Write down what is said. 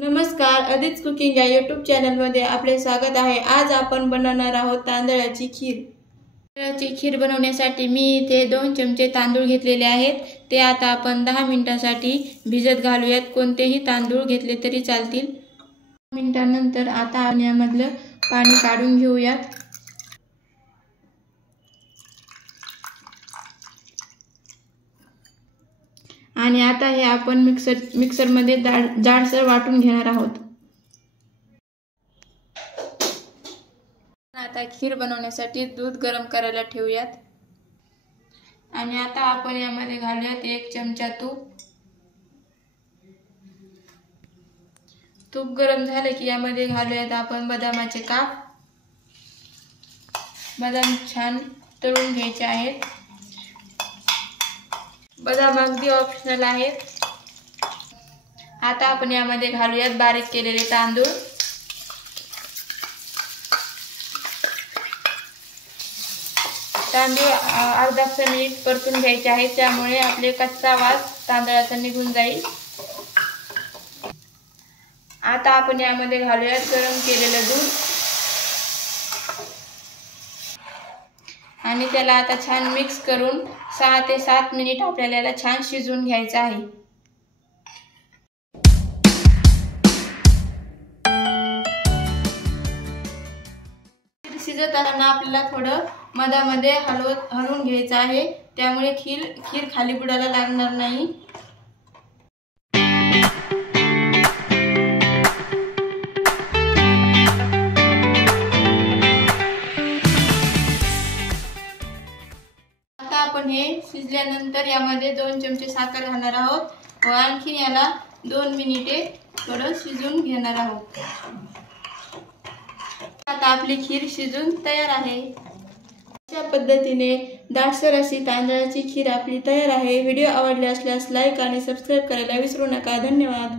नमस्कार, अदित कुकिंग या यूट्यूब चॅनलमध्ये आपले स्वागत आहे। आज आपण बनवणार आहोत तांदळाची खीर। तांदळाची खीर बनवण्यासाठी मी इथे 2 चमचे तांदूळ घेतलेले आहेत। ते आता आपण 10 मिनिटांसाठी भिजत घालूयात। कोणतेही तांदूळ घेतले तरी चालतील। 10 मिनिटांनंतर आता आपण यामधलं पाणी काढून घेऊयात। आणि आता हे आपण मिक्सरमध्ये जाडसर वाटून घेणार आहोत। आता खीर बनवण्यासाठी दूध गरम करायला ठेवूयात। आणि आता आपण यामध्ये घालूयात 1 चमचा तूप। तूप गरम झाले की यामध्ये घालूयात आपण बदामाचे काप। बदाम छान तळून घ्यायचे आहेत। बदाम अगदी ऑप्शनल आहेत। आता आपण यामध्ये घालूयात बारीक केलेले तांदूळ। तांदूळ अर्धा मिनिट परतून घ्यायचे आहेत, त्यामुळे आपले कच्चा वास तांदळाचा निघून जाईल। आता आपण यामध्ये घालूयात गरम केलेले दूध आणि त्याला आता छान मिक्स करून 6 ते 7 मिनिट आपल्याला याला छान शिजवून घ्यायचं आहे। शिजत असताना आपल्याला थोडं मधामध्ये हलवून घ्यायचं आहे, त्यामुळे खीर खाली बुडायला लागणार नाही। आता आपण हे शिजल्यानंतर यामध्ये 2 चमचे साखर घालणार आहोत व आणखी याला 2 मिनिटे थोडं शिजवून घेणार आहोत। आता आपली खीर शिजून तयार आहे। अशा पद्धतीने दाटसर अशी तांदळाची खीर आपली तयार आहे। व्हिडिओ आवडले असल्यास लाईक आणि सबस्क्राइब करायला विसरू नका। धन्यवाद।